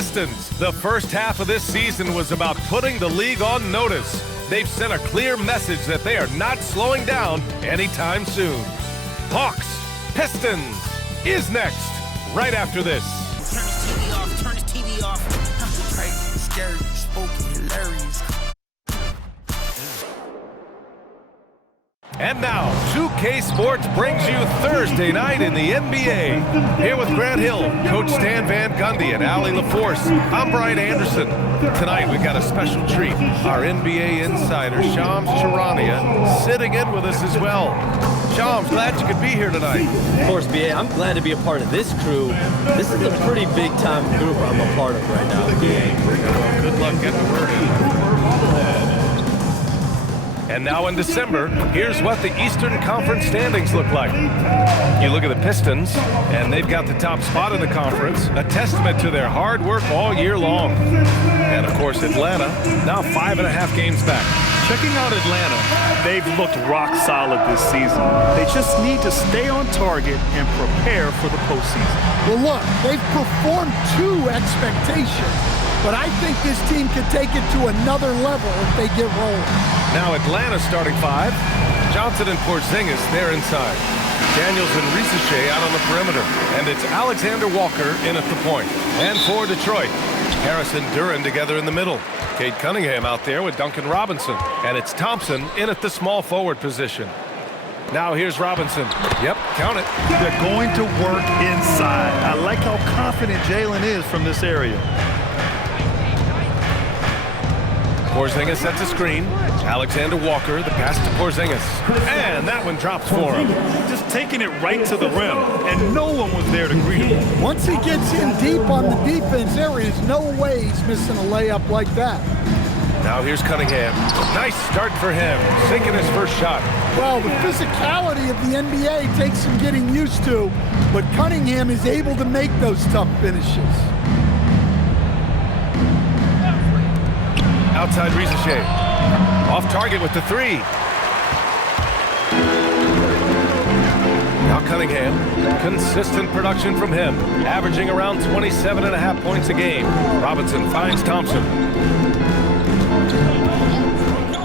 Pistons. The first half of this season was about putting the league on notice. They've sent a clear message that they are not slowing down anytime soon. Hawks Pistons is next, right after this. Turn his TV off. Crazy, scary, spooky, hilarious. And now, 2K Sports brings you Thursday night in the NBA. Here with Grant Hill, Coach Stan Van Gundy, and Allie LaForce. I'm Brian Anderson. Tonight, we've got a special treat. Our NBA insider, Shams Charania, sitting in with us as well. Shams, glad you could be here tonight. Of course, BA, I'm glad to be a part of this crew. This is a pretty big-time group I'm a part of right now. Well, good luck getting the word in. And now in December, here's what the Eastern Conference standings look like. You look at the Pistons, and they've got the top spot in the conference, a testament to their hard work all year long. And of course, Atlanta, now 5.5 games back. Checking out Atlanta, they've looked rock solid this season. They just need to stay on target and prepare for the postseason. Well, look, they've performed to expectations, but I think this team could take it to another level if they get rolling. Now Atlanta's starting five. Johnson and Porzingis, they're inside. Daniels and Risache out on the perimeter. And it's Alexander Walker in at the point. And for Detroit, Harris and Duran together in the middle. Cade Cunningham out there with Duncan Robinson. And it's Thompson in at the small forward position. Now here's Robinson. Yep, count it. They're going to work inside. I like how confident Jalen is from this area. Porzingis sets a screen. Alexander Walker, the pass to Porzingis. And that one drops for him. Just taking it right to the rim, and no one was there to greet him. Once he gets in deep on the defense, there is no way he's missing a layup like that. Now here's Cunningham. Nice start for him, sinking his first shot. Well, the physicality of the NBA takes some getting used to, but Cunningham is able to make those tough finishes. Outside Risache. Off target with the three. Now Cunningham. Consistent production from him. Averaging around 27.5 points a game. Robinson finds Thompson.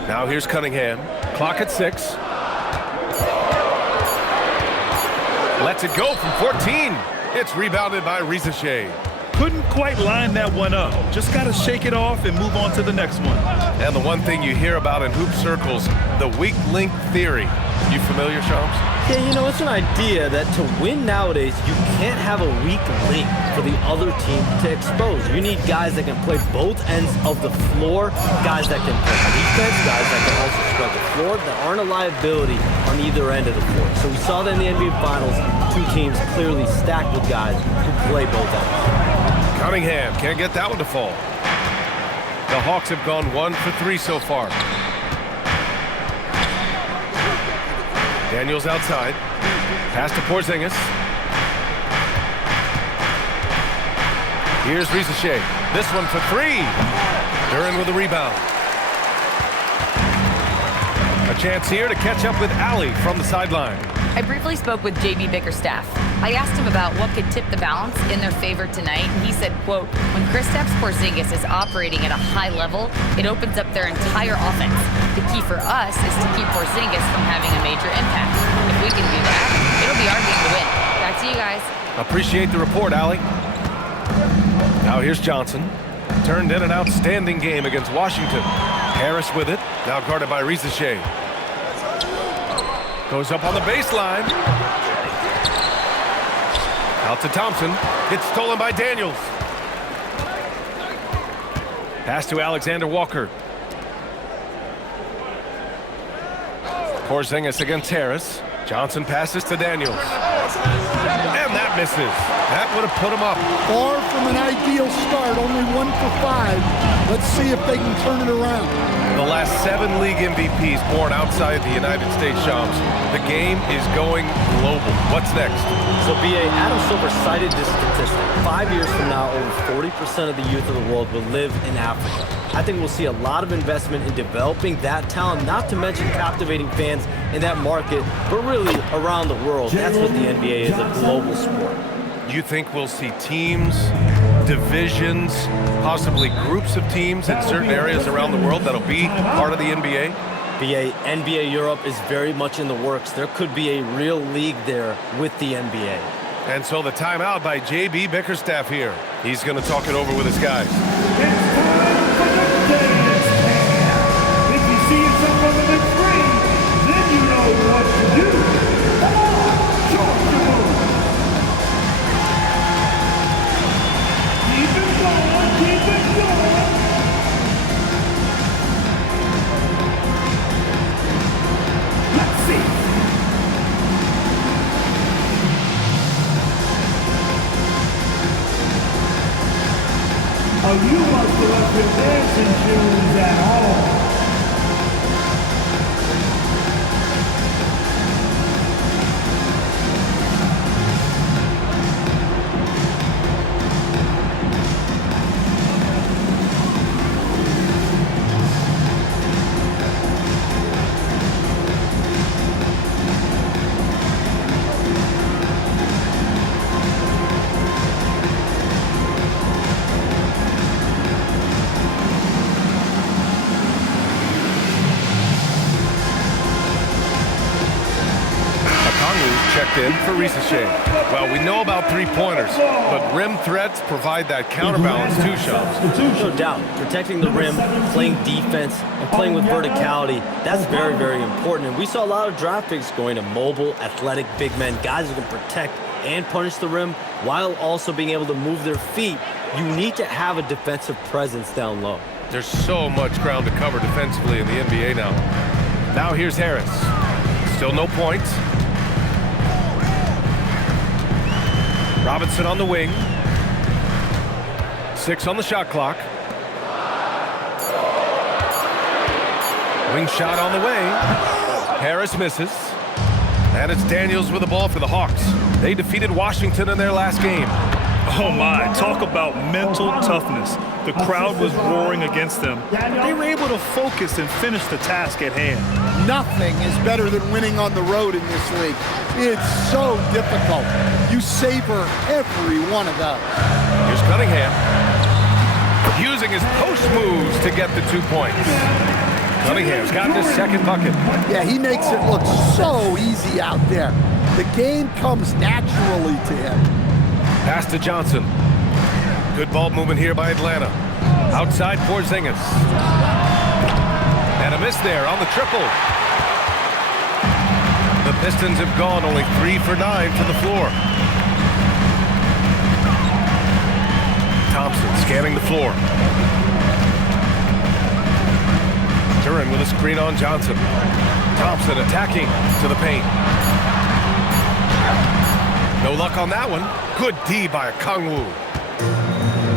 Now here's Cunningham. Clock at 6. Lets it go from 14. It's rebounded by Risache. Couldn't quite line that one up. Just got to shake it off and move on to the next one. And the one thing you hear about in hoop circles, the weak link theory. You familiar, Shams? Yeah, you know, it's an idea that to win nowadays, you can't have a weak link for the other team to expose. You need guys that can play both ends of the floor, guys that can play defense, guys that can also spread the floor, that aren't a liability on either end of the floor. So we saw that in the NBA Finals, two teams clearly stacked with guys who play both ends. Cunningham can't get that one to fall. The Hawks have gone 1 for 3 so far. Daniels outside. Pass to Porzingis. Here's Risache. This one for 3. Duran with a rebound. A chance here to catch up with Allie from the sideline. I briefly spoke with J.B. Bickerstaff. I asked him about what could tip the balance in their favor tonight, and he said, quote, when Kristaps Porzingis is operating at a high level, it opens up their entire offense. The key for us is to keep Porzingis from having a major impact. If we can do that, it'll be our game to win. Back to you guys. Appreciate the report, Allie. Now here's Johnson. Turned in an outstanding game against Washington. Harris with it, now guarded by Risache. Goes up on the baseline. Out to Thompson. Gets stolen by Daniels. Pass to Alexander Walker. Porzingis against Harris. Johnson passes to Daniels. And that misses. That would have put him up. Far from an ideal start, only 1 for 5. Let's see if they can turn it around. The last 7 league MVPs born outside the United States, Shams. The game is going global. What's next? So, BA, Adam Silver cited this statistic. 5 years from now, over 40% of the youth of the world will live in Africa. I think we'll see a lot of investment in developing that talent, not to mention captivating fans in that market, but really around the world. That's what the NBA is, a global sport. You think we'll see teams divisions, possibly groups of teams in certain areas around the world that'll be part of the NBA? NBA Europe is very much in the works. There could be a real league there with the NBA. And so the timeout by J.B. Bickerstaff here. He's going to talk it over with his guys. If you see someone on the screen, then you know what to do. Come on, talk to them. Keep it going, keep it going. Let's see. Oh, you must have left your dancing shoes at home. Checked in for Risache. Well, we know about three-pointers, but rim threats provide that counterbalance too, Shams. No doubt. Protecting the rim, playing defense, and playing with verticality, that's very, very important. And we saw a lot of draft picks going to mobile, athletic big men, guys who can protect and punish the rim while also being able to move their feet. You need to have a defensive presence down low. There's so much ground to cover defensively in the NBA now. Now here's Harris. Still no points. Robinson on the wing. 6 on the shot clock. Wing shot on the way. Harris misses. And it's Daniels with the ball for the Hawks. They defeated Washington in their last game. Oh my, talk about mental toughness. The crowd was roaring against them. They were able to focus and finish the task at hand. Nothing is better than winning on the road in this league. It's so difficult. You savor every one of those. Here's Cunningham. Using his post moves to get the 2 points. Cunningham's got his second bucket. Yeah, he makes it look so easy out there. The game comes naturally to him. Pass to Johnson. Good ball movement here by Atlanta. Outside Porzingis. And a miss there on the triple. The Pistons have gone only 3 for 9 from the floor. Thompson scanning the floor. Duran with a screen on Johnson. Thompson attacking to the paint. No luck on that one. Good D by Okongwu.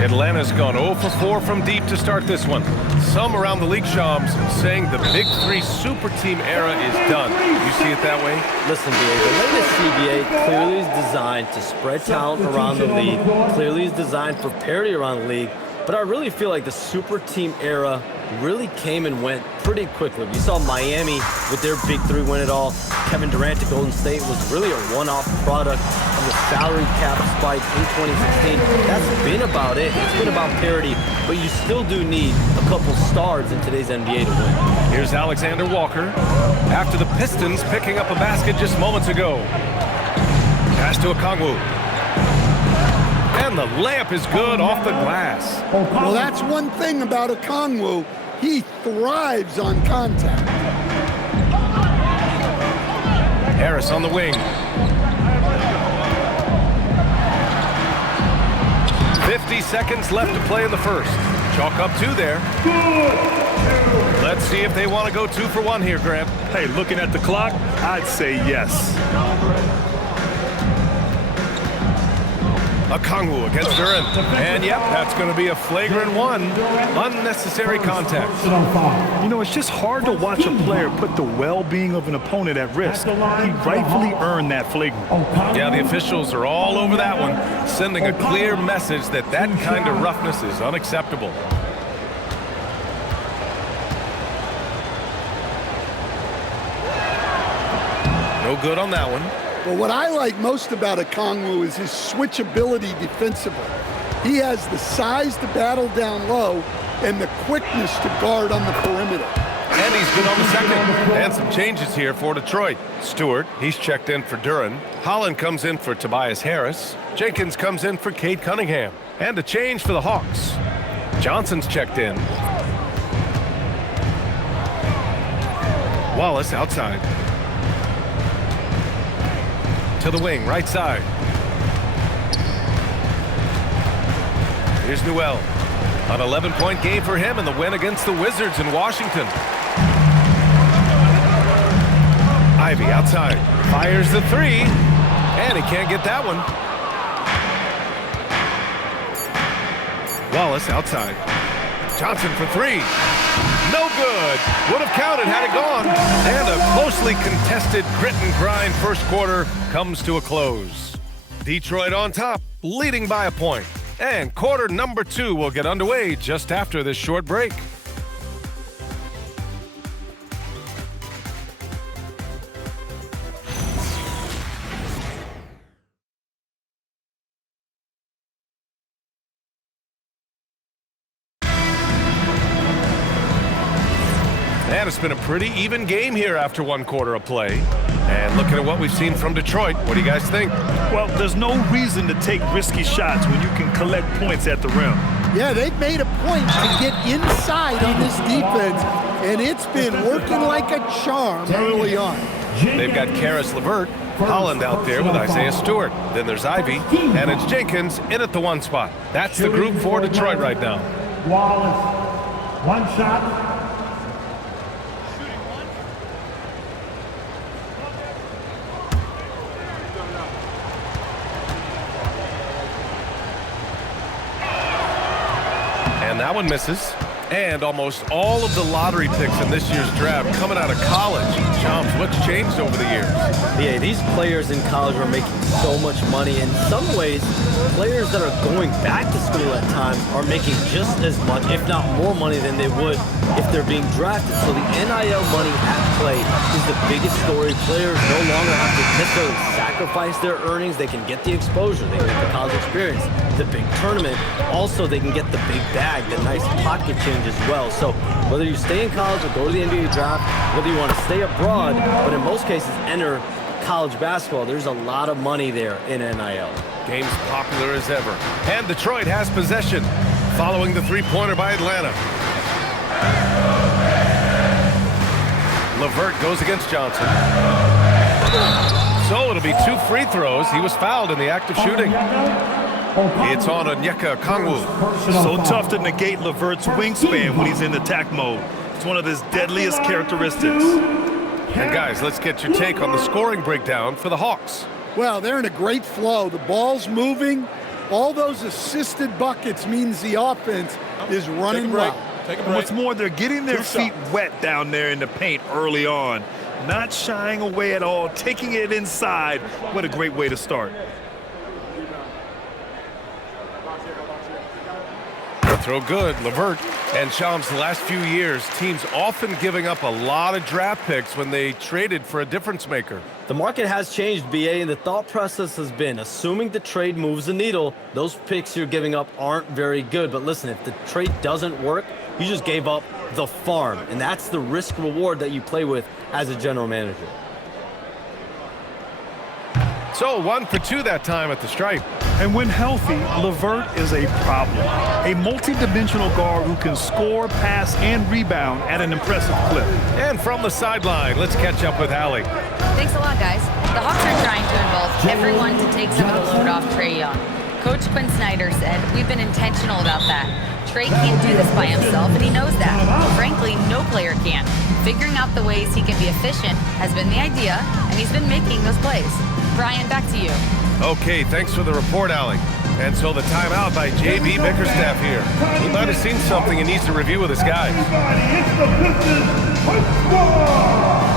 Atlanta's gone 0 for 4 from deep to start this one. Some around the league, Shams, saying the Big Three super team era is done. You see it that way? Listen, BA, the latest CBA clearly is designed to spread talent around the league, clearly is designed for parity around the league, but I really feel like the super team era really came and went pretty quickly. We saw Miami with their Big Three win it all. Kevin Durant to Golden State was really a one-off product of the salary cap spike in 2016. That's been about it. It's been about parity, but you still do need a couple stars in today's NBA to win. Here's Alexander Walker after the Pistons picking up a basket just moments ago. Pass to Okongwu. And the layup is good off the glass. Well, that's one thing about Okongwu. He thrives on contact. Harris on the wing. 50 seconds left to play in the first. Chalk up 2 there. Let's see if they want to go 2 for 1 here, Grant. Hey, looking at the clock, I'd say yes. Okongwu against Duran. And yep, that's going to be a flagrant 1. Unnecessary contact. You know, it's just hard to watch a player put the well-being of an opponent at risk. He rightfully earned that flagrant. Yeah, the officials are all over that one, sending a clear message that that kind of roughness is unacceptable. No good on that one. But what I like most about Okongwu is his switchability defensively. He has the size to battle down low and the quickness to guard on the perimeter. And he's good on the second. And some changes here for Detroit. Stewart, he's checked in for Duran. Holland comes in for Tobias Harris. Jenkins comes in for Cade Cunningham. And a change for the Hawks. Johnson's checked in. Wallace outside. To the wing, right side. Here's Newell. An 11-point game for him in the win against the Wizards in Washington. Ivy outside. Fires the three. And he can't get that one. Wallace outside. Johnson for three. No good. Would have counted had it gone. And a closely contested grit and grind first quarter comes to a close. Detroit on top, leading by a point. And quarter number 2 will get underway just after this short break. And it's been a pretty even game here after one quarter of play. And looking at what we've seen from Detroit, what do you guys think? Well, there's no reason to take risky shots when you can collect points at the rim. Yeah, they've made a point to get inside on this defense, and it's been working like a charm early on. They've got Karis LeVert, Holland out there with Isaiah Stewart. Then there's Ivy, and it's Jenkins in at the 1 spot. That's the group for Detroit right now. Wallace, 1 shot. And that one misses. And almost all of the lottery picks in this year's draft coming out of college. Chomps, what's changed over the years? Yeah, these players in college are making so much money. In some ways, players that are going back to school at times are making just as much, if not more money than they would if they're being drafted. So the NIL money at play is the biggest story. Players no longer have to necessarily sacrifice their earnings. They can get the exposure. They can get the college experience, the big tournament. Also, they can get the big bag, the nice pocket change as well. So whether you stay in college or go to the NBA draft, whether you want to stay abroad, but in most cases enter college basketball, there's a lot of money there in NIL. Game's popular as ever. And Detroit has possession following the three-pointer by Atlanta. LeVert goes against Johnson. So it'll be 2 free throws. He was fouled in the act of shooting. It's on Onyeka Okongwu. So tough to negate LeVert's wingspan when he's in attack mode. It's one of his deadliest characteristics. And guys, let's get your take on the scoring breakdown for the Hawks. Well, they're in a great flow. The ball's moving. All those assisted buckets means the offense is running well. And what's more, they're getting their feet wet down there in the paint early on. Not shying away at all, taking it inside. What a great way to start. Throw good, LeVert. And Shams, the last few years, teams often giving up a lot of draft picks when they traded for a difference maker. The market has changed, BA, and the thought process has been, assuming the trade moves the needle, those picks you're giving up aren't very good. But listen, if the trade doesn't work, you just gave up the farm. And that's the risk reward that you play with as a general manager. So 1 for 2 that time at the stripe. And when healthy, LeVert is a problem. A multi-dimensional guard who can score, pass, and rebound at an impressive clip. And from the sideline, let's catch up with Allie. Thanks a lot, guys. The Hawks are trying to involve everyone to take some of the load off Trae Young. Coach Quinn Snyder said, "We've been intentional about that. Trae can't do this by himself, and he knows that. Frankly, no player can. Figuring out the ways he can be efficient has been the idea, and he's been making those plays." Brian, back to you. Okay, thanks for the report, Allie. And so the timeout by JB Bickerstaff here. He might have seen something he needs to review with his guys. It's the Pistons Quick Squad.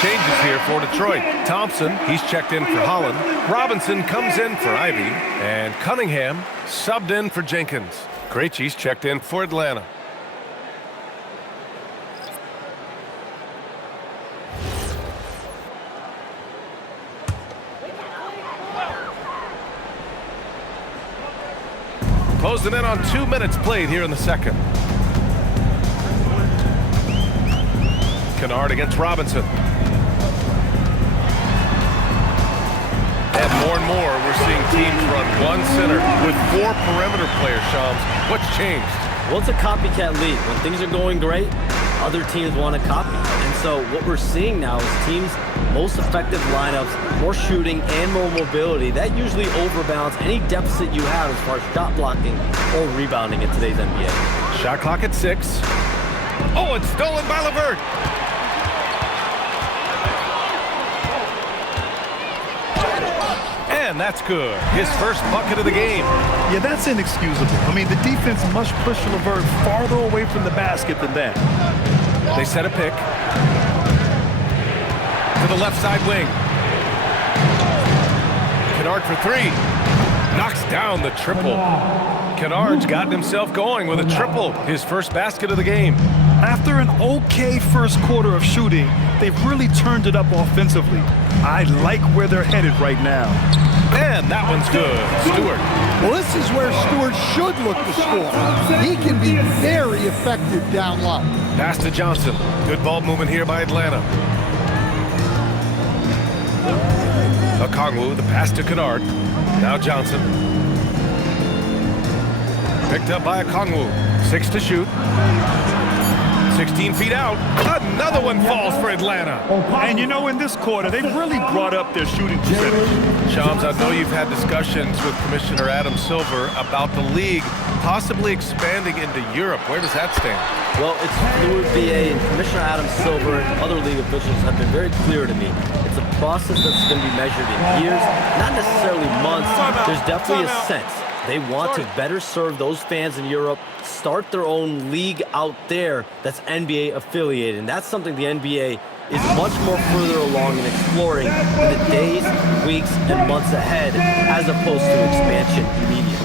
changes here for Detroit. Thompson, he's checked in for Holland. Robinson comes in for Ivy. And Cunningham subbed in for Jenkins. Krejci's checked in for Atlanta. Closing in on 2 minutes played here in the second. Kennard against Robinson. And more, we're seeing teams run one center with 4 perimeter players, Shams. What's changed? Well, it's a copycat league. When things are going great, other teams want to copy. And so what we're seeing now is teams' most effective lineups, more shooting and more mobility. That usually overbalance any deficit you have as far as shot blocking or rebounding in today's NBA. Shot clock at 6. Oh, it's stolen by LeVert. And that's good. His first bucket of the game. Yeah, that's inexcusable. I mean, the defense must push LeVert farther away from the basket than that. They set a pick. To the left side wing. Kennard for 3. Knocks down the triple. Kennard's gotten himself going with a triple. His first basket of the game. After an okay first quarter of shooting, they've really turned it up offensively. I like where they're headed right now. And that one's good. Stewart. Well, this is where Stewart should look to score. He can be very effective down low. Pass to Johnson. Good ball movement here by Atlanta. Okongwu, the pass to Kennard. Now Johnson. Picked up by Okongwu. 6 to shoot. 16 feet out. Another one falls for Atlanta. And you know, in this quarter, they've really brought up their shooting percentage. Shams, I know you've had discussions with Commissioner Adam Silver about the league possibly expanding into Europe. Where does that stand? Well, it's fluid, BA, and Commissioner Adam Silver and other league officials have been very clear to me. It's a process that's going to be measured in years, not necessarily months. There's definitely a sense. They want to better serve those fans in Europe, start their own league out there that's NBA affiliated. And that's something the NBA is much more further along in exploring in the days, weeks, and months ahead, as opposed to expansion immediately.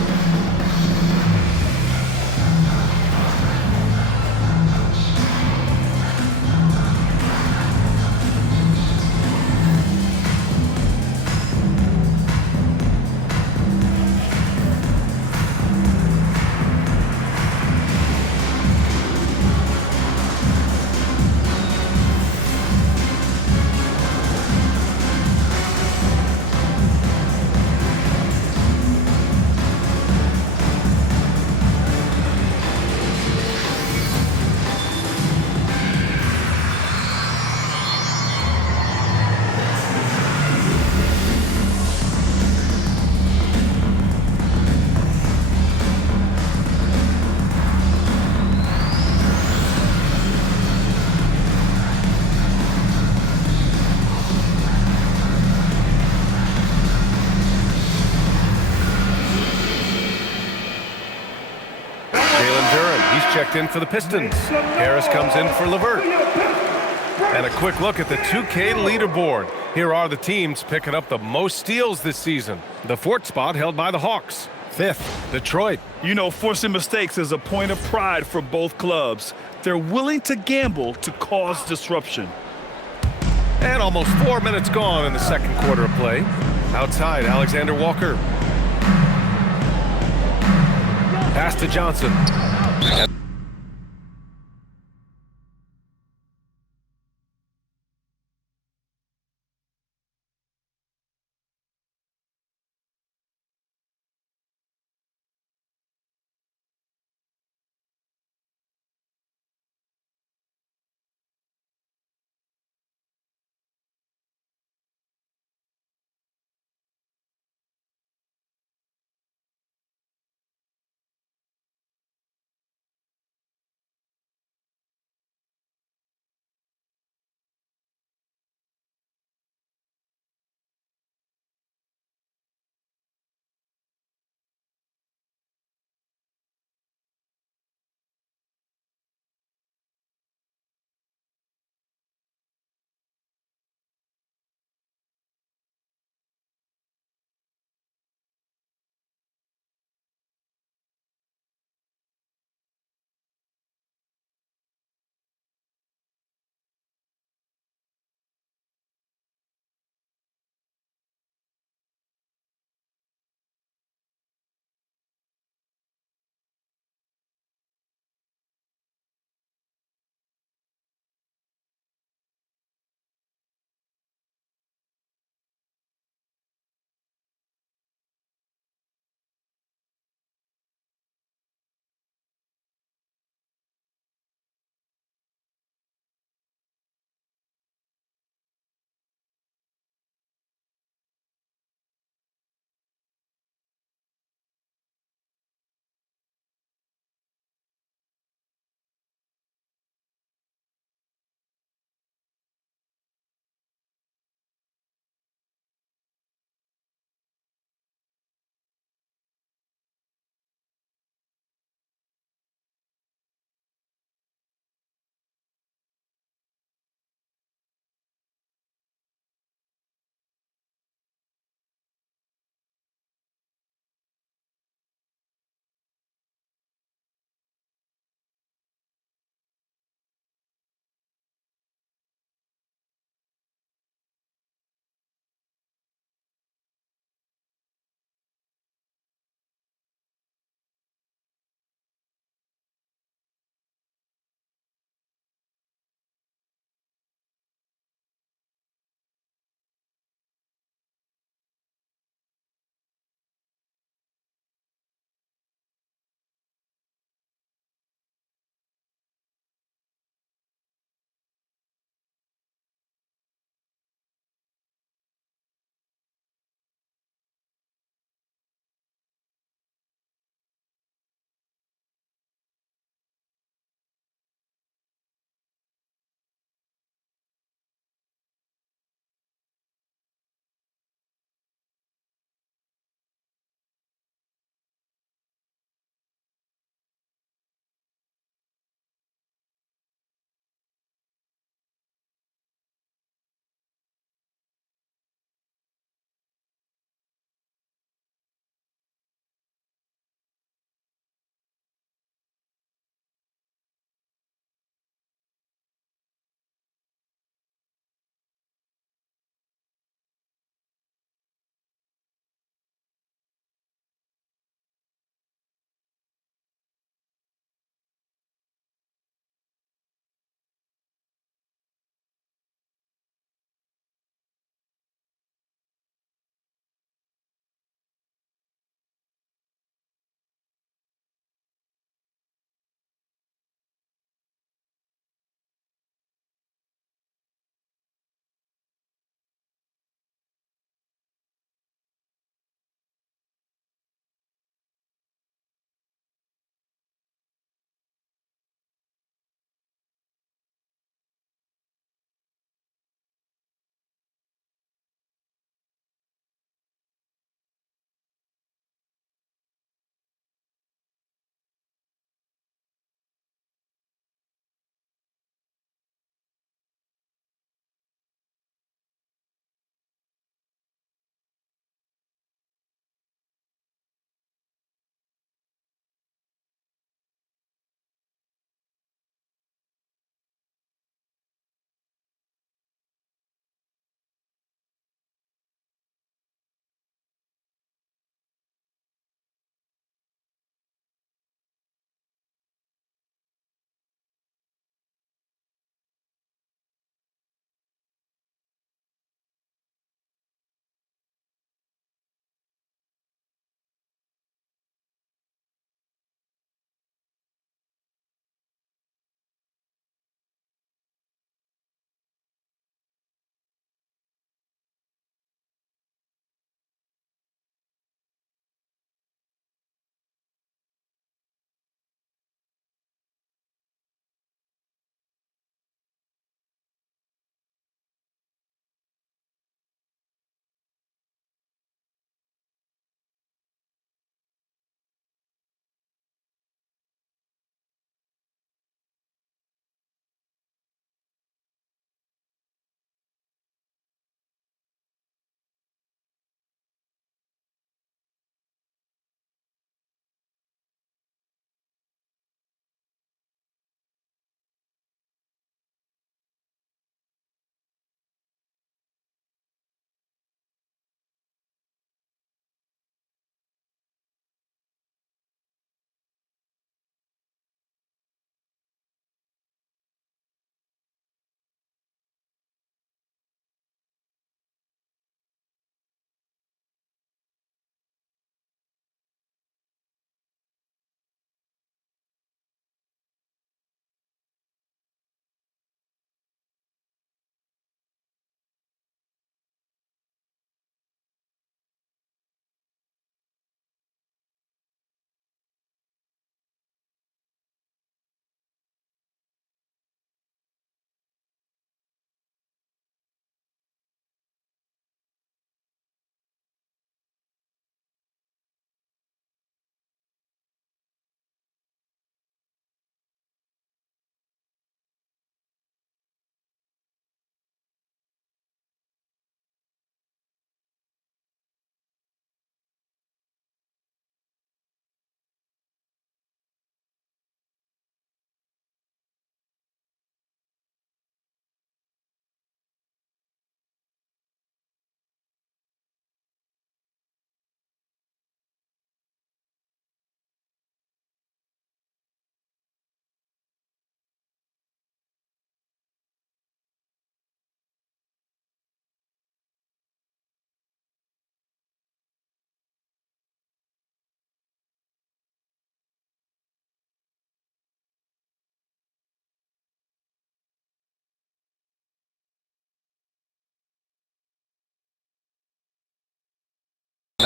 Checked in for the Pistons. Harris comes in for LeVert. And a quick look at the 2K leaderboard. Here are the teams picking up the most steals this season. The 4th spot held by the Hawks. 5th, Detroit. You know, forcing mistakes is a point of pride for both clubs. They're willing to gamble to cause disruption. And almost 4 minutes gone in the second quarter of play. Outside, Alexander Walker. Pass to Johnson.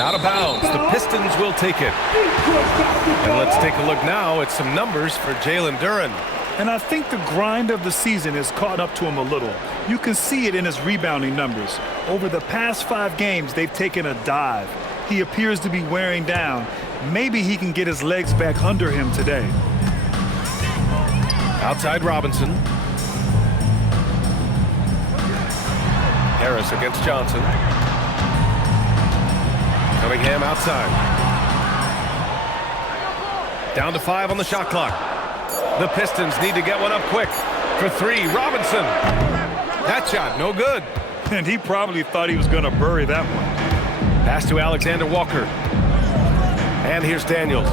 Out of bounds. The Pistons will take it. And let's take a look now at some numbers for Jalen Duren. And I think the grind of the season has caught up to him a little. You can see it in his rebounding numbers. Over the past 5 games, they've taken a dive. He appears to be wearing down. Maybe he can get his legs back under him today. Outside Robinson. Harris against Johnson. Cunningham outside. Down to 5 on the shot clock. The Pistons need to get one up quick. For 3, Robinson. That shot, no good. And he probably thought he was going to bury that one. Pass to Alexander Walker. And here's Daniels.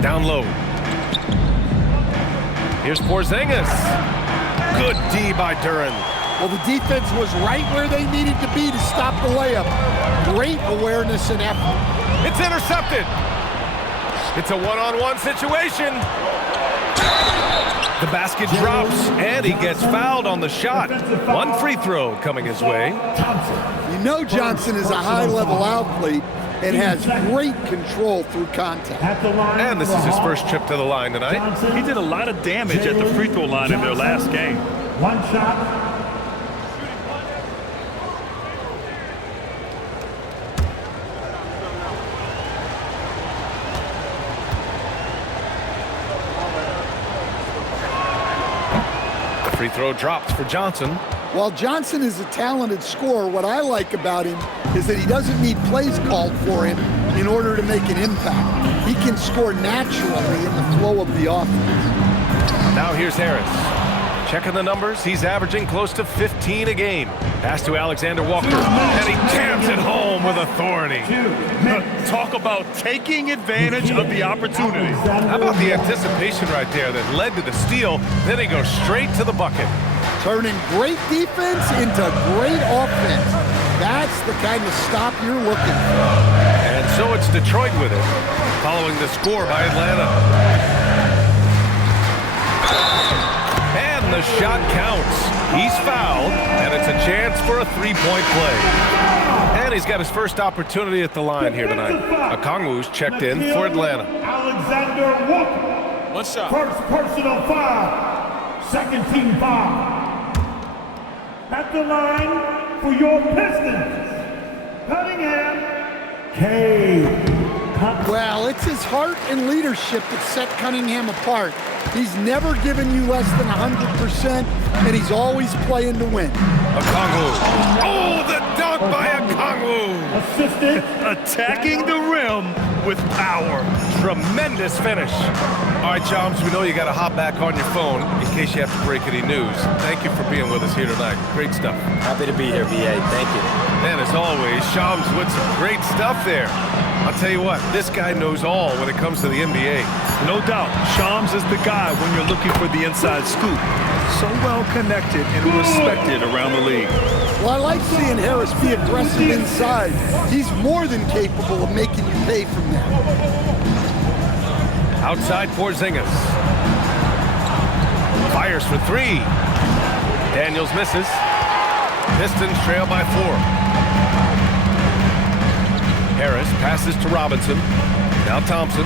Down low. Here's Porzingis. Good D by Duren. Well, the defense was right where they needed to be to stop the layup. Great awareness and effort. It's intercepted. It's a one-on-one situation. The basket drops, and he gets fouled on the shot. 1 free throw coming his way. You know Johnson is a high-level athlete and has great control through contact. And this is his first trip to the line tonight. He did a lot of damage at the free throw line in their last game. 1 shot. Free throw dropped for Johnson. While Johnson is a talented scorer, what I like about him is that he doesn't need plays called for him in order to make an impact. He can score naturally in the flow of the offense. Now here's Harris. Checking the numbers, he's averaging close to 15 a game. Pass to Alexander Walker, and he jams it home with authority. Talk about taking advantage of the opportunity. How about the anticipation right there that led to the steal? Then he goes straight to the bucket. Turning great defense into great offense. That's the kind of stop you're looking for. And so it's Detroit with it, following the score by Atlanta. And the shot counts. He's fouled, and it's a chance for a 3-point play. And he's got his first opportunity at the line here tonight. Okongwu's checked in for Atlanta. Alexander Walker. One shot. First personal foul. Second team foul. At the line for your Pistons, Cunningham K. Well, it's his heart and leadership that set Cunningham apart. He's never given you less than 100%, and he's always playing to win. Okongwu. Oh, the dunk by Okongwu. Assisted. Attacking the rim with power. Tremendous finish. All right, Chomps, we know you got to hop back on your phone in case you have to break any news. Thank you for being with us here tonight. Great stuff. Happy to be here, BA. Thank you. And as always, Shams with some great stuff there. I'll tell you what, this guy knows all when it comes to the NBA. No doubt, Shams is the guy when you're looking for the inside scoop. So well connected and respected around the league. Well, I like seeing Harris be aggressive inside. He's more than capable of making you pay from there. Outside Porzingis. Fires for 3. Daniels misses. Pistons trail by 4. Harris passes to Robinson. Now Thompson.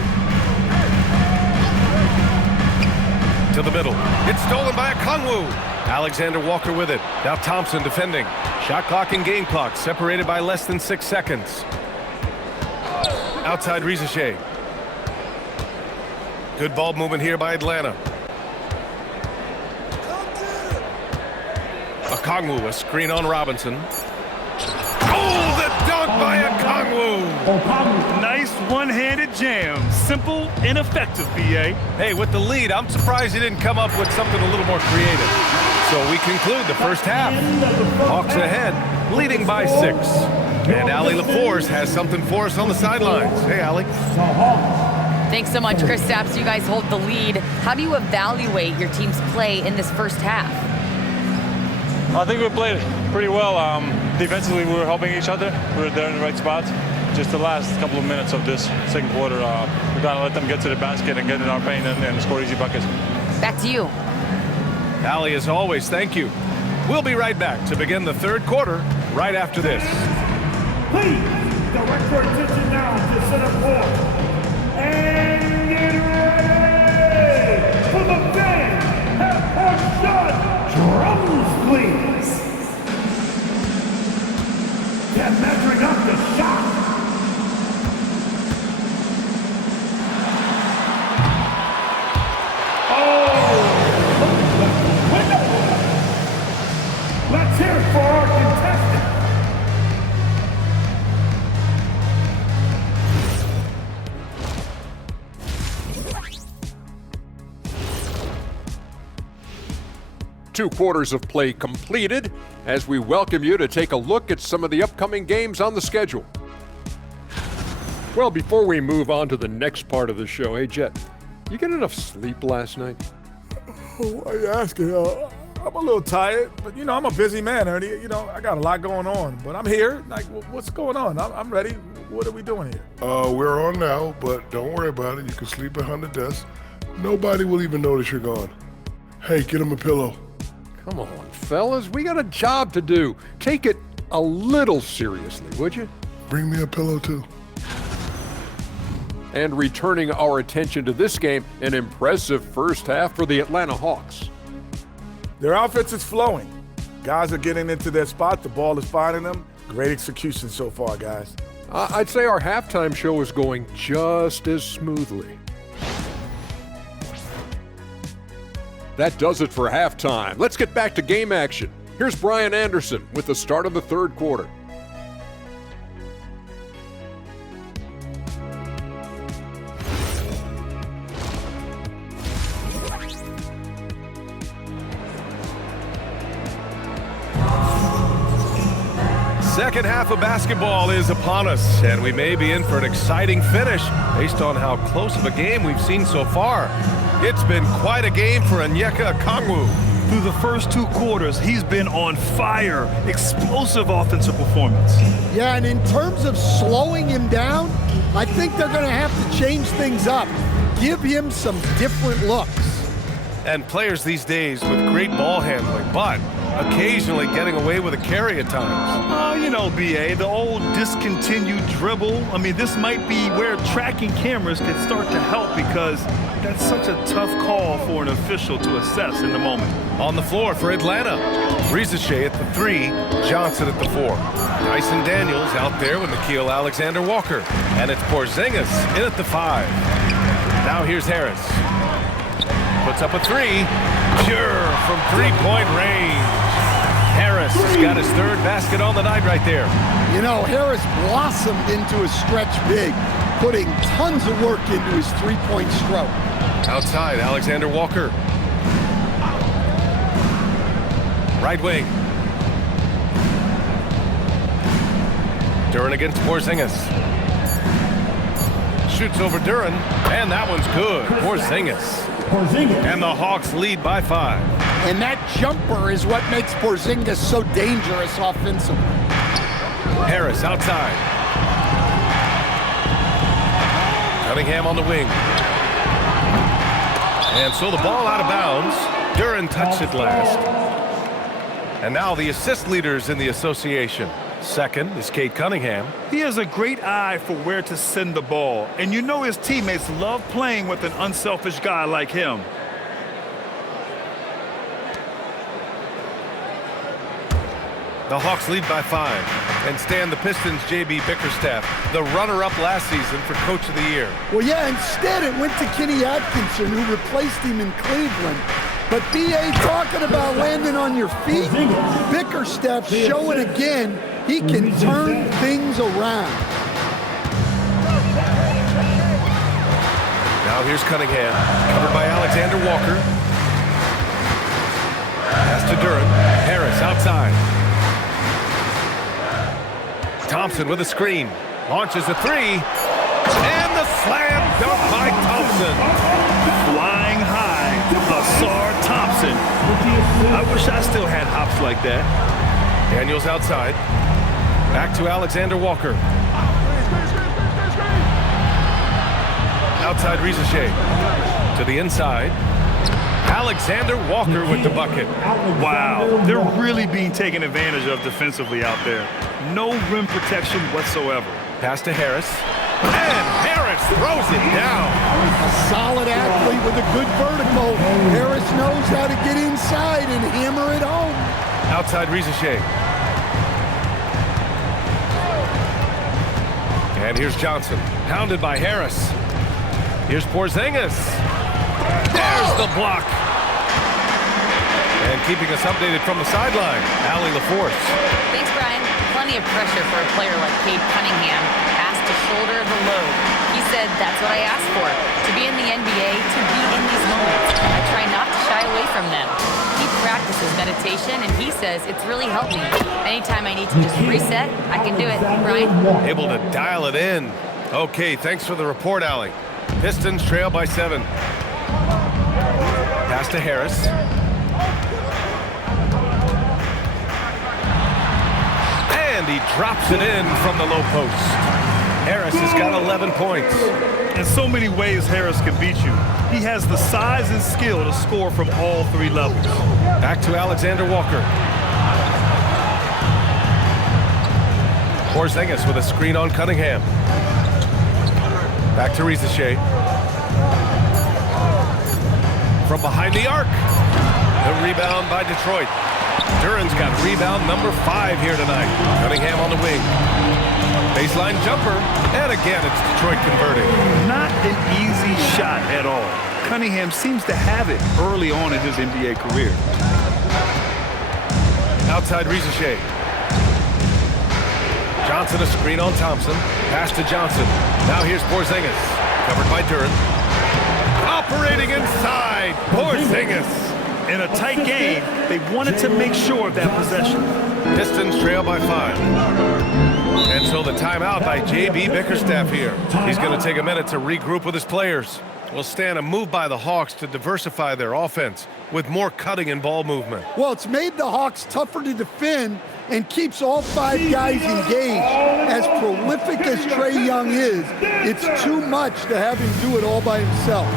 To the middle. It's stolen by Okongwu. Alexander Walker with it. Now Thompson defending. Shot clock and game clock separated by less than 6 seconds. Outside Risache. Good ball movement here by Atlanta. Okongwu, a screen on Robinson. Oh, the dunk by Okongwu! Nice one-handed jam. Simple and effective, BA. Hey, with the lead, I'm surprised he didn't come up with something a little more creative. So we conclude the first half. Hawks ahead, leading by 6. And Allie LaForce has something for us on the sidelines. Hey, Allie. Thanks so much, Chris Stapps. You guys hold the lead. How do you evaluate your team's play in this first half? I think we played pretty well. Defensively, we were helping each other. We were there in the right spot. Just the last couple of minutes of this second quarter, we gotta let them get to the basket and get in our paint and score easy buckets. Back to you. Allie, as always, thank you. We'll be right back to begin the third quarter right after this. Please direct your attention now to center court. And get ready for the fans. Half-court shot. Drums, please. Yeah, measuring up the shot. Let's hear it for our contestant. Two quarters of play completed as we welcome you to take a look at some of the upcoming games on the schedule. Well, before we move on to the next part of the show, hey Jet, you get enough sleep last night? Why are you asking? I'm a little tired, but you know, I'm a busy man, Ernie. You know, I got a lot going on, but I'm here. Like, what's going on? I'm ready. What are we doing here? We're on now, but don't worry about it. You can sleep behind the desk. Nobody will even notice you're gone. Hey, get him a pillow. Come on, fellas, we got a job to do. Take it a little seriously, would you? Bring me a pillow, too. And returning our attention to this game, an impressive first half for the Atlanta Hawks. Their offense is flowing. Guys are getting into their spot. The ball is finding them. Great execution so far, guys. I'd say our halftime show is going just as smoothly. That does it for halftime. Let's get back to game action. Here's Brian Anderson with the start of the third quarter. Second half of basketball is upon us, and we may be in for an exciting finish based on how close of a game we've seen so far. It's been quite a game for Onyeka Okongwu. Through the first two quarters, he's been on fire. Explosive offensive performance. Yeah, and in terms of slowing him down, I think they're going to have to change things up. Give him some different looks. And players these days with great ball handling, but occasionally getting away with a carry at times. You know, B.A., the old discontinued dribble. I mean, this might be where tracking cameras can start to help because that's such a tough call for an official to assess in the moment. On the floor for Atlanta, Risache at the 3, Johnson at the 4. Dyson Daniels out there with Nickeil Alexander-Walker. And it's Porzingis in at the 5. Now here's Harris. Puts up a 3. Pure from three-point range. Harris has got his third basket on the night right there. You know, Harris blossomed into a stretch big, putting tons of work into his three-point stroke. Outside, Alexander-Walker. Right wing. Duren against Porzingis. Shoots over Duren, and that one's good. Porzingis. And the Hawks lead by 5. And that jumper is what makes Porzingis so dangerous offensively. Harris outside. Cunningham on the wing. And so the ball out of bounds. Duren touched it last. And now the assist leaders in the association. Second is Cade Cunningham. He has a great eye for where to send the ball. And you know his teammates love playing with an unselfish guy like him. The Hawks lead by 5 and stand the Pistons' J.B. Bickerstaff, the runner-up last season for Coach of the Year. Well, yeah, instead it went to Kenny Atkinson, who replaced him in Cleveland. But B.A. talking about landing on your feet, Bickerstaff showing again he can turn things around. Now here's Cunningham, covered by Alexander-Walker. Pass to Duren. Harris outside. Thompson with a screen. Launches a 3. And the slam dunk by Thompson. Flying high, Asar Thompson. I wish I still had hops like that. Daniels outside. Back to Alexander-Walker. Outside Risache. To the inside. Alexander Walker with the bucket. Wow, they're really being taken advantage of defensively out there. No rim protection whatsoever. Pass to Harris. And Harris throws it down. A solid athlete with a good vertical. Harris knows how to get inside and hammer it home. Outside Rizachet. And here's Johnson. Pounded by Harris. Here's Porzingis. There's the block. And keeping us updated from the sideline, Allie LaForce. Thanks, Brian. Plenty of pressure for a player like Cade Cunningham, asked to shoulder the load. He said, that's what I asked for, to be in the NBA, to be in these moments. I try not to shy away from them. He practices meditation, and he says it's really helped me. Anytime I need to just reset, I can do it. Brian? Able to dial it in. Okay, thanks for the report, Allie. Pistons trail by 7. Pass to Harris. And he drops it in from the low post. Harris has got 11 points. In so many ways, Harris can beat you. He has the size and skill to score from all 3 levels. Back to Alexander Walker. Porzingis with a screen on Cunningham. Back to Rizachet. From behind the arc. The rebound by Detroit. Duran's got rebound number 5 here tonight. Cunningham on the wing. Baseline jumper. And again, it's Detroit converting. Not an easy shot at all. Cunningham seems to have it early on in his NBA career. Outside Rizachet. Johnson a screen on Thompson. Pass to Johnson. Now here's Porzingis. Covered by Duran. Operating inside. Porzingis. In a tight game, they wanted to make sure of that possession. Pistons trail by 5. And so the timeout by J.B. Bickerstaff here. He's going to take a minute to regroup with his players. Will stand a move by the Hawks to diversify their offense with more cutting and ball movement. Well, it's made the Hawks tougher to defend and keeps all 5 guys engaged. As prolific as Trae Young is, it's too much to have him do it all by himself.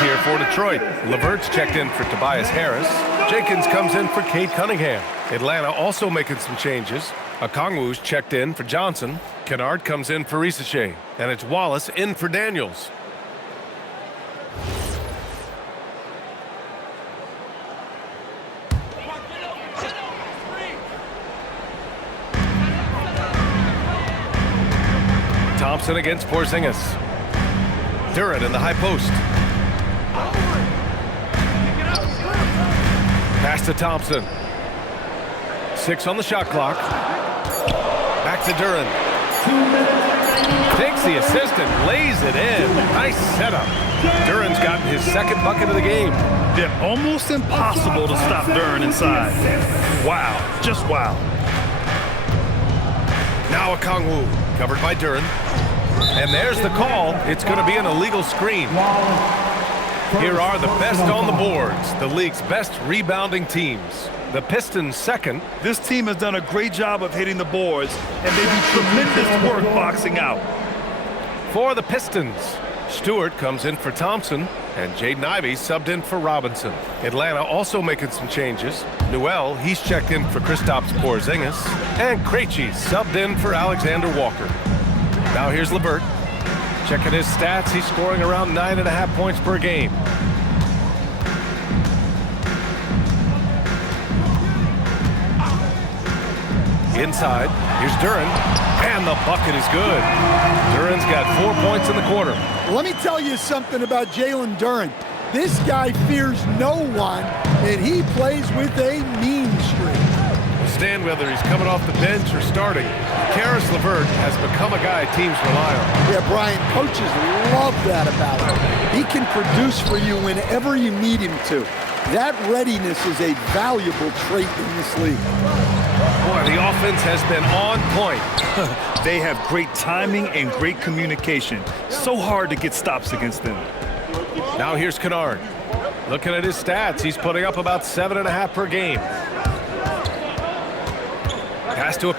Here for Detroit. LeVert's checked in for Tobias Harris. Jenkins comes in for Cade Cunningham. Atlanta also making some changes. Okongwu's checked in for Johnson. Kennard comes in for Rizachet. And it's Wallace in for Daniels. Thompson against Porzingis. Duran in the high post. Pass to Thompson. 6 on the shot clock. Back to Duran. Takes the assist and lays it in. Nice setup. Duran's gotten his 2nd bucket of the game. Yeah, almost impossible to stop Duran inside. Wow, just wow. Now Okongwu, covered by Duran. And there's the call. It's going to be an illegal screen. Here are the best on the boards, the league's best rebounding teams. The Pistons 2nd. This team has done a great job of hitting the boards, and they do tremendous work boxing out. For the Pistons, Stewart comes in for Thompson, and Jaden Ivey subbed in for Robinson. Atlanta also making some changes. Newell, he's checked in for Kristaps Porzingis, and Krejci subbed in for Alexander Walker. Now here's LeVert. Checking his stats, he's scoring around 9.5 points per game. Inside, here's Duren, and the bucket is good. Duren's got 4 points in the quarter. Let me tell you something about Jalen Duren. This guy fears no one, and he plays with a mean streak. We'll stand whether he's coming off the bench or starting. Karis LeVert has become a guy teams rely on. Yeah, Brian, coaches love that about him. He can produce for you whenever you need him to. That readiness is a valuable trait in this league. Boy, the offense has been on point. They have great timing and great communication. So hard to get stops against them. Now here's Kennard. Looking at his stats, he's putting up about 7.5 per game. Pass to a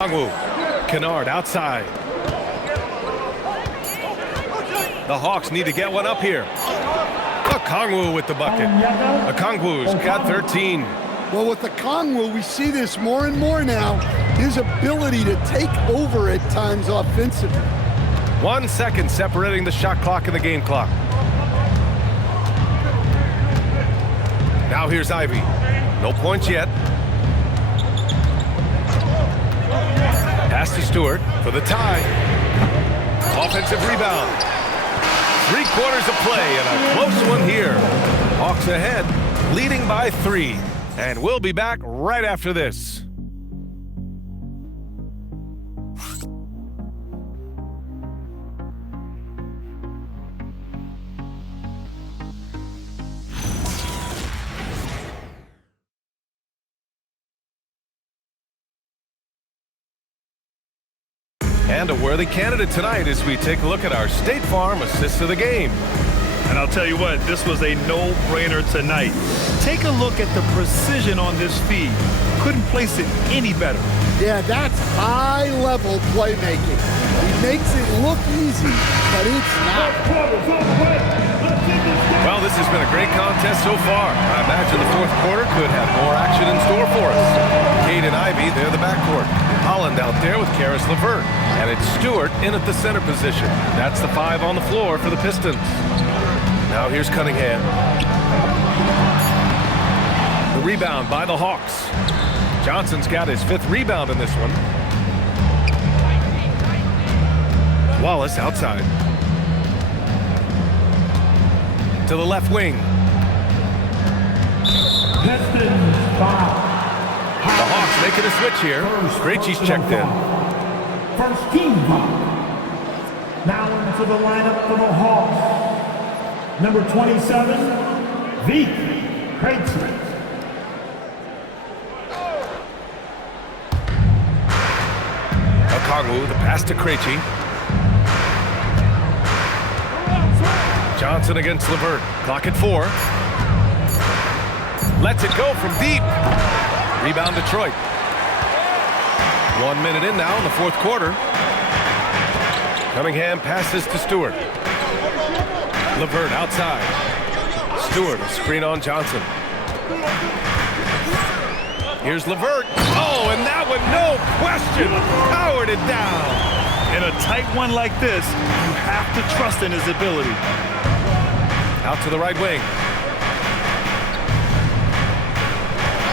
Okongwu. Kennard outside. The Hawks need to get one up here. Okongwu with the bucket. Okongwu's got 13. Well, with Okongwu, we see this more and more now. His ability to take over at times offensively. 1 second separating the shot clock and the game clock. Now here's Ivy. No points yet. Pass to Stewart for the tie. Offensive rebound. 3 quarters of play and a close one here. Hawks ahead, leading by 3. And we'll be back right after this. And a worthy candidate tonight as we take a look at our State Farm assist of the game. And I'll tell you what, this was a no-brainer tonight. Take a look at the precision on this feed. Couldn't place it any better. Yeah, that's high-level playmaking. He makes it look easy, but it's not. Well, this has been a great contest so far. I imagine the fourth quarter could have more action in store for us. Cade and Ivy, they're the backcourt. Holland out there with Karis LeVert. And it's Stewart in at the center position. That's the 5 on the floor for the Pistons. Now here's Cunningham. The rebound by the Hawks. Johnson's got his 5th rebound in this one. Wallace outside. To the left wing. Pistons foul. The Hawks making a switch here. Krejci's checked in. First team foul. Now into the lineup for the Hawks. Number 27, Vik Krejci. Okongwu, the pass to Krejci. Johnson against LeVert. Clock at 4. Lets it go from deep. Rebound Detroit. 1 minute in now in the fourth quarter. Cunningham passes to Stewart. LeVert outside. Stewart, a screen on Johnson. Here's LeVert. Oh, and that one, no question, powered it down. In a tight one like this, you have to trust in his ability. Out to the right wing.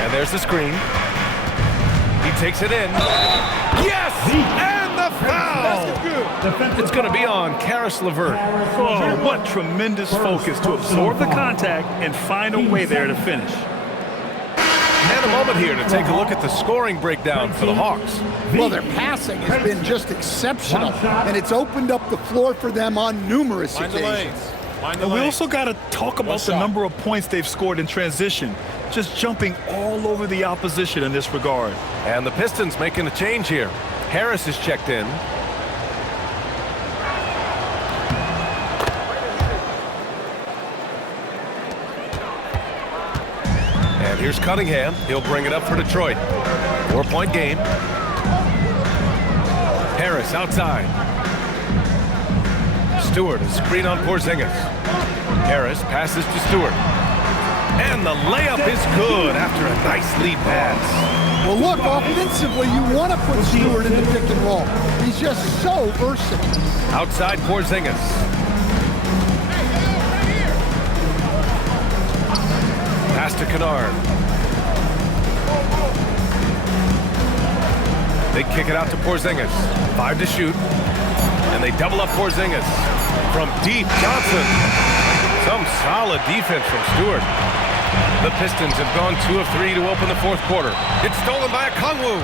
And there's the screen. He takes it in. Yes! And the foul! It's going to be on Karis LeVert. Oh, what tremendous focus to absorb the contact and find a way there to finish. And a moment here to take a look at the scoring breakdown for the Hawks. Well, their passing has been just exceptional, and it's opened up the floor for them on numerous occasions. And we also got to talk about the number of points they've scored in transition, just jumping all over the opposition in this regard. And the Pistons making a change here. Harris is checked in. And here's Cunningham. He'll bring it up for Detroit. 4-point game. Harris outside. Stewart, a screen on Porzingis. Harris passes to Stewart. And the layup is good after a nice lead pass. Well, look, offensively, you want to put Stewart in the pick and roll. He's just so versatile. Outside Porzingis. Pass to Kennard. They kick it out to Porzingis. 5 to shoot. And they double up Porzingis. From deep, Johnson. Some solid defense from Stewart. The Pistons have gone 2 of 3 to open the fourth quarter. It's stolen by Okongwu.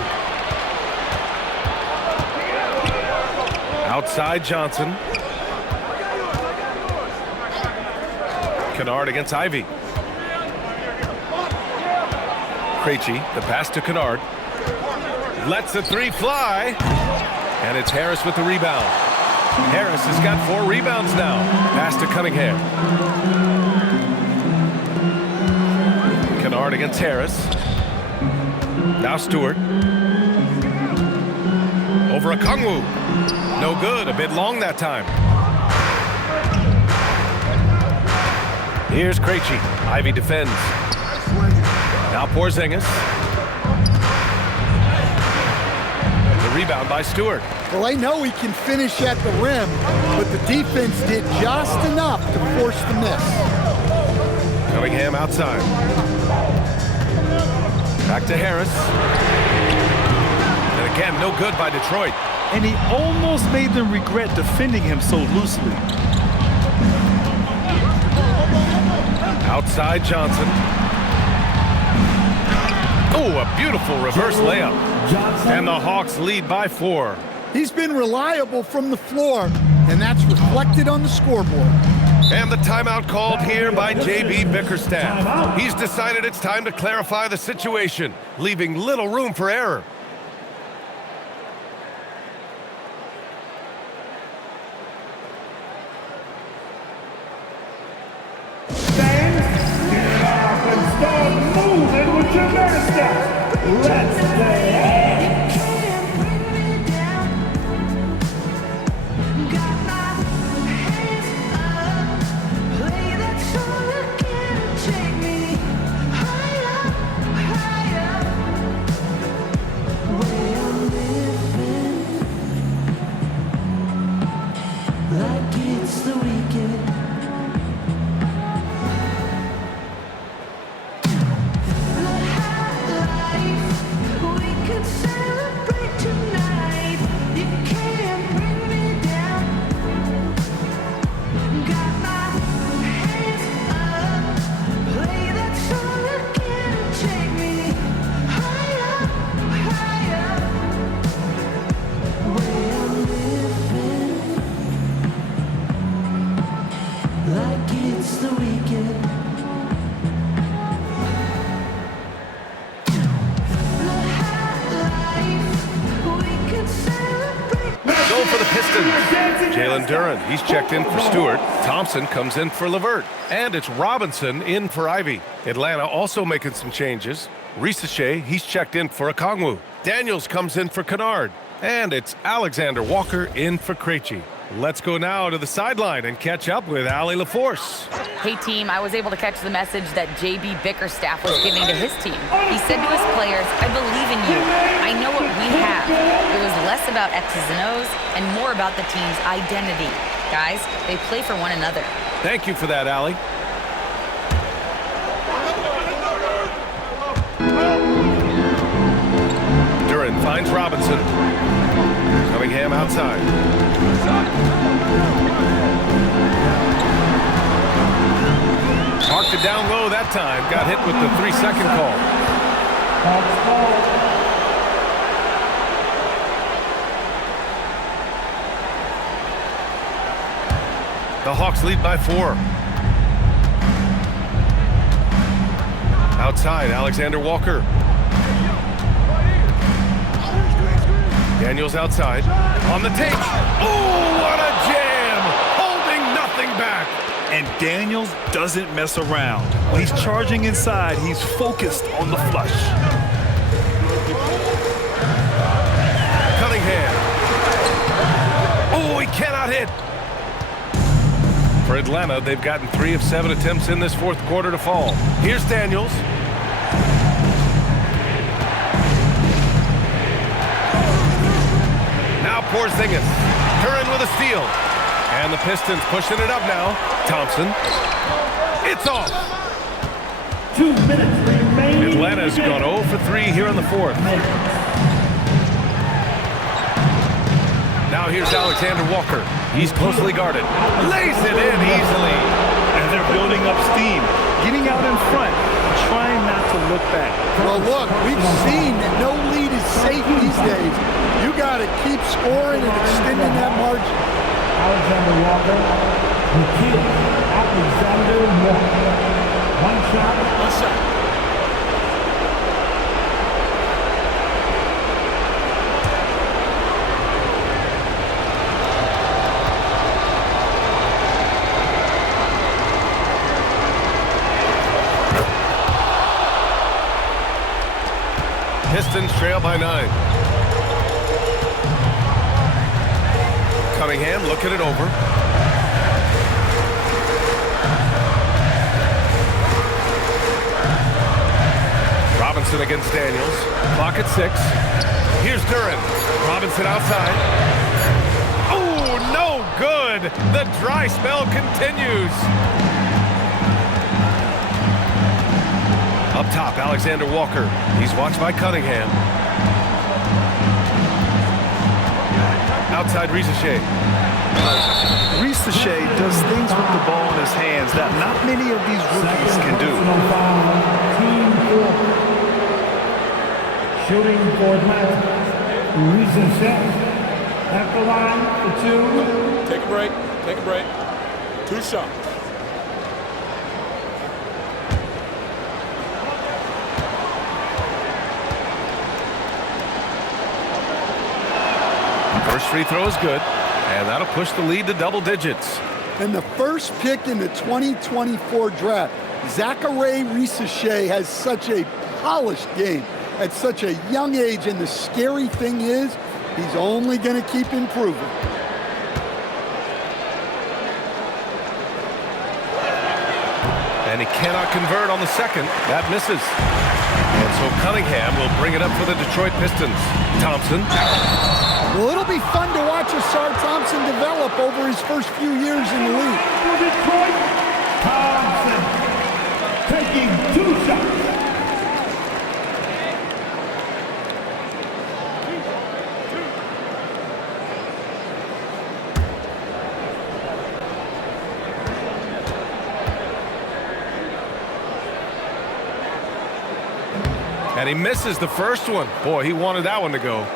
Outside Johnson. Kennard against Ivy. Krejci, the pass to Kennard. Lets the 3 fly. And it's Harris with the rebound. Harris has got 4 rebounds now. Pass to Cunningham. Kennard against Harris. Now Stewart. Over a Kongwu. No good. A bit long that time. Here's Krejci. Ivy defends. Now Porzingis. The rebound by Stewart. Well, I know he can finish at the rim, but the defense did just enough to force the miss. Cunningham outside. Back to Harris. And again, no good by Detroit. And he almost made them regret defending him so loosely. Outside Johnson. Oh, a beautiful reverse layup. And the Hawks lead by 4. He's been reliable from the floor, and that's reflected on the scoreboard. And the timeout called here by J.B. Bickerstaff. He's decided it's time to clarify the situation, leaving little room for error. Stand, get up, and start moving with your medicine. Let's dance. For the Pistons, Jalen Duren, he's checked in for Stewart. Thompson comes in for LeVert. And it's Robinson in for Ivy. Atlanta also making some changes. Risache, he's checked in for Okongwu. Daniels comes in for Kennard. And it's Alexander Walker in for Krejci. Let's go now to the sideline and catch up with Allie LaForce. Hey team, I was able to catch the message that J.B. Bickerstaff was giving to his team. He said to his players, I believe in you. I know what we have. It was less about X's and O's and more about the team's identity. Guys, they play for one another. Thank you for that, Allie. Duren finds Robinson. Cunningham outside. Marked it down low that time. Got hit with the 3-second call. The Hawks lead by 4. Outside, Alexander Walker. Daniels outside. On the take. Oh, what a jam! Holding nothing back. And Daniels doesn't mess around. When he's charging inside, he's focused on the flush. Cunningham. Oh, he cannot hit. For Atlanta, they've gotten 3 of 7 attempts in this fourth quarter to fall. Here's Daniels. Now Porzingis. Duren with a steal. And the Pistons pushing it up now. Thompson. It's off. 2 minutes remaining. Atlanta's gone 0 for 3 here in the fourth. Now here's Alexander Walker. He's closely guarded. Lays it in easily. And they're building up steam, getting out in front, trying not to look back. Well, look, we've seen that no lead is safe these days. You got to keep scoring and extending that margin. Alexander Walker, the kid, Alexander Walker. One shot. Pistons trail by 9. Cunningham looking it over. Robinson against Daniels. Clock at 6. Here's Duran. Robinson outside. Oh, no good. The dry spell continues. Up top, Alexander Walker. He's watched by Cunningham. Outside Risache. Risache does things with the ball in his hands that not many of these rookies can do. Team 4. Shooting for Atlanta. Risache at the line for 2. Take a break. Take a break. 2 shots. First free throw is good, and that'll push the lead to double digits. And the first pick in the 2024 draft, Zachary Risache has such a polished game at such a young age, and the scary thing is he's only going to keep improving. And he cannot convert on the second. That misses. And so Cunningham will bring it up for the Detroit Pistons. Thompson. Well, it'll be fun to watch Asar Thompson develop over his first few years in the league. For Detroit, Thompson taking 2 shots. And he misses the first one. Boy, he wanted that one to go.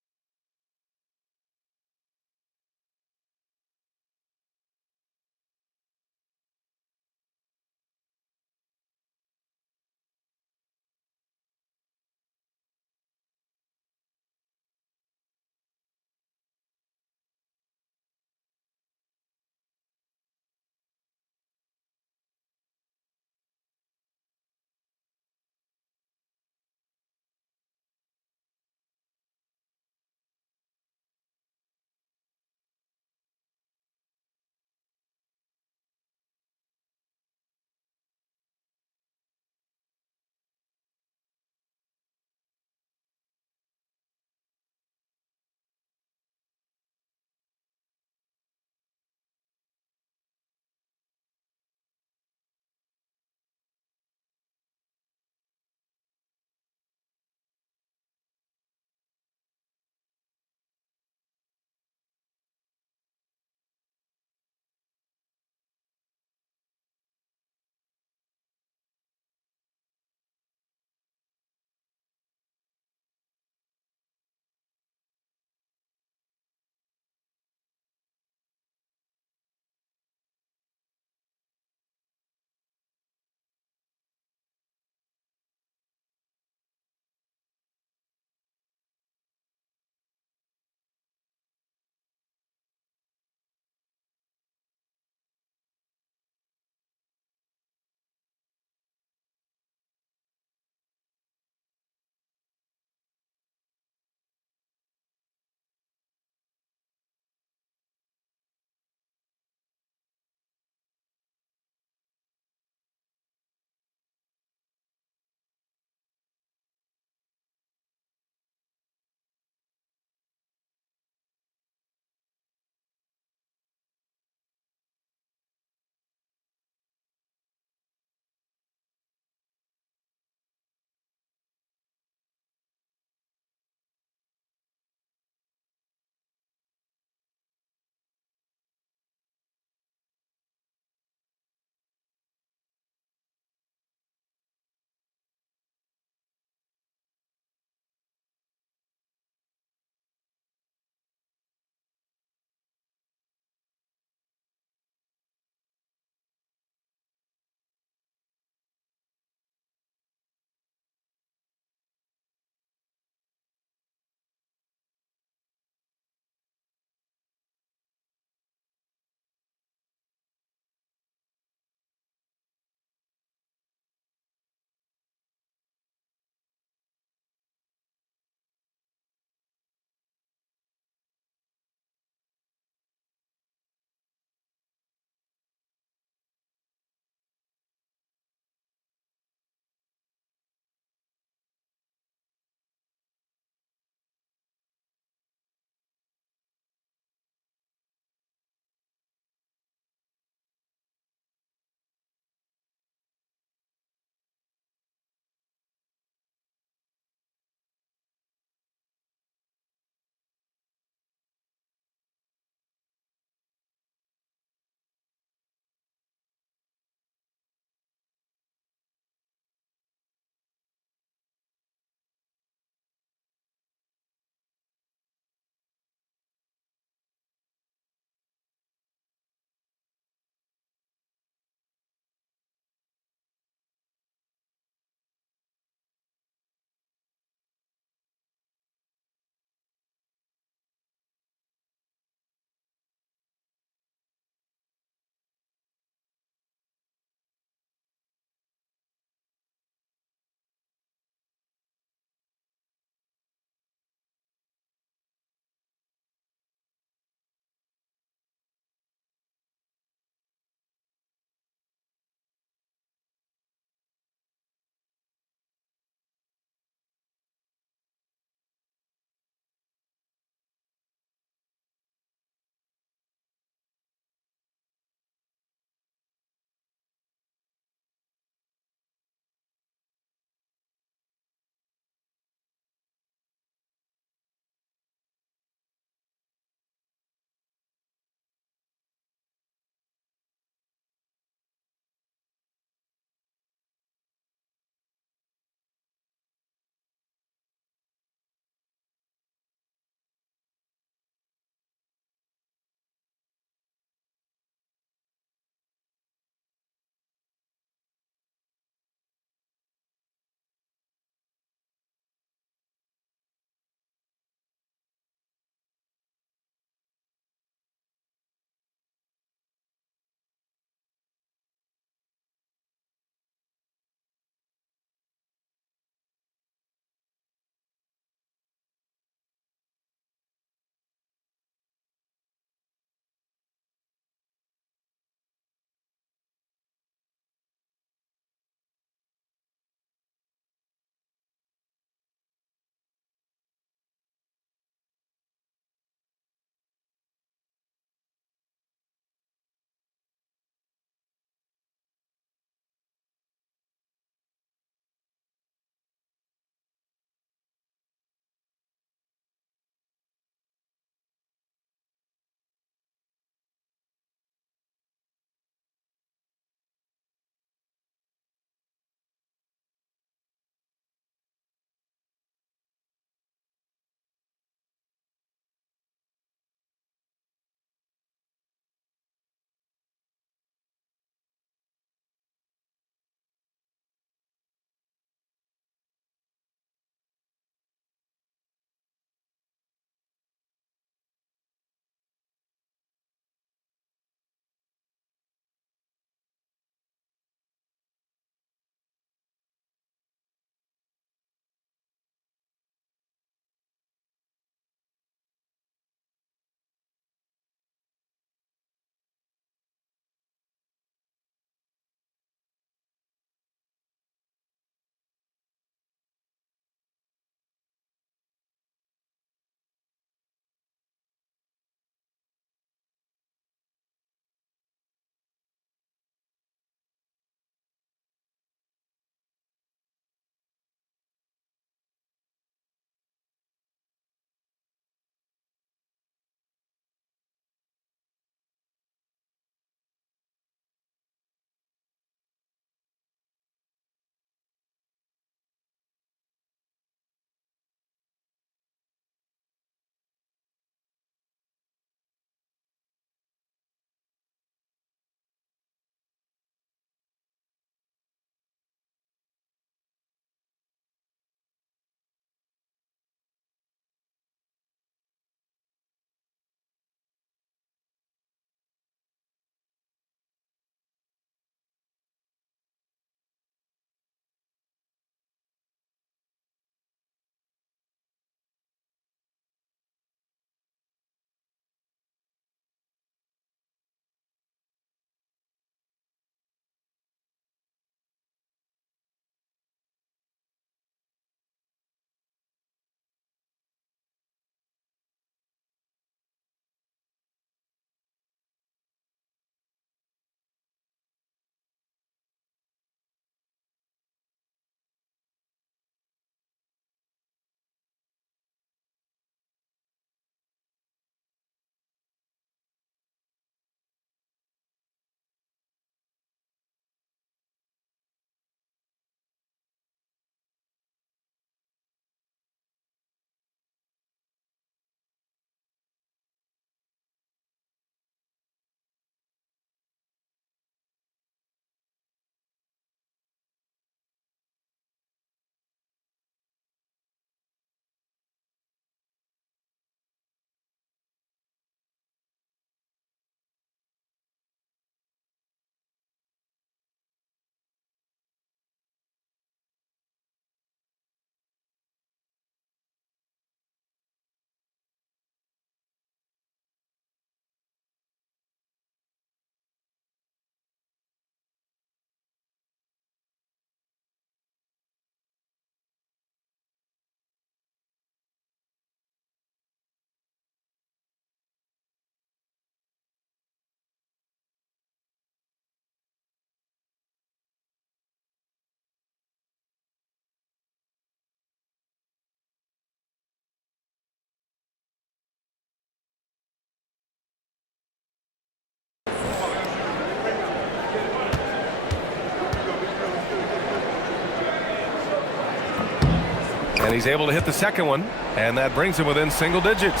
And he's able to hit the second one, and that brings him within single digits.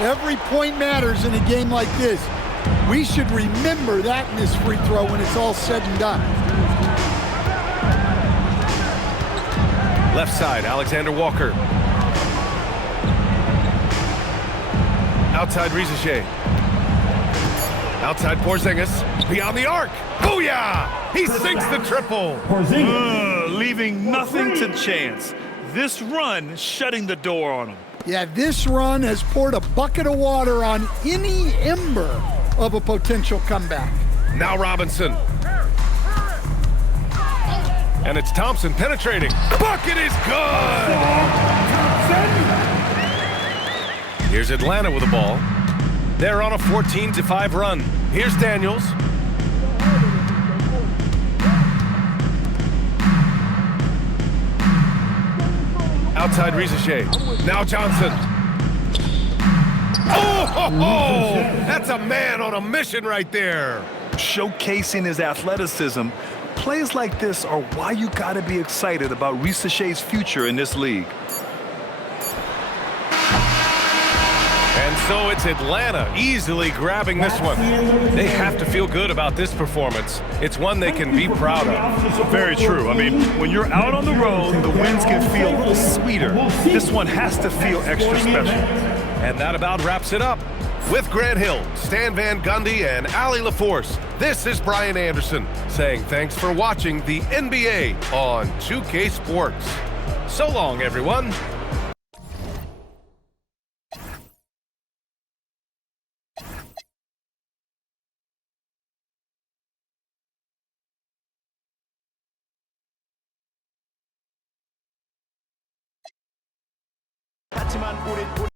Every point matters in a game like this. We should remember that in this free throw when it's all said and done. Left side, Alexander Walker. Outside Riziche. Outside Porzingis. Beyond the arc. Booyah! He sinks the triple. Leaving nothing to chance. This run shutting the door on him. Yeah, this run has poured a bucket of water on any ember of a potential comeback. Now Robinson. And it's Thompson penetrating. Bucket is good! Here's Atlanta with the ball. They're on a 14-5 run. Here's Daniels. Outside Riziche. Now Johnson. Oh, that's a man on a mission right there. Showcasing his athleticism, plays like this are why you got to be excited about Riziche's future in this league. And so it's Atlanta easily grabbing this one. They have to feel good about this performance. It's one they can be proud of. Very true. I mean, when you're out on the road, the wins can feel a little sweeter. This one has to feel extra special. And that about wraps it up. With Grant Hill, Stan Van Gundy, and Allie LaForce, this is Brian Anderson saying thanks for watching the NBA on 2K Sports. So long, everyone. 하지만 우린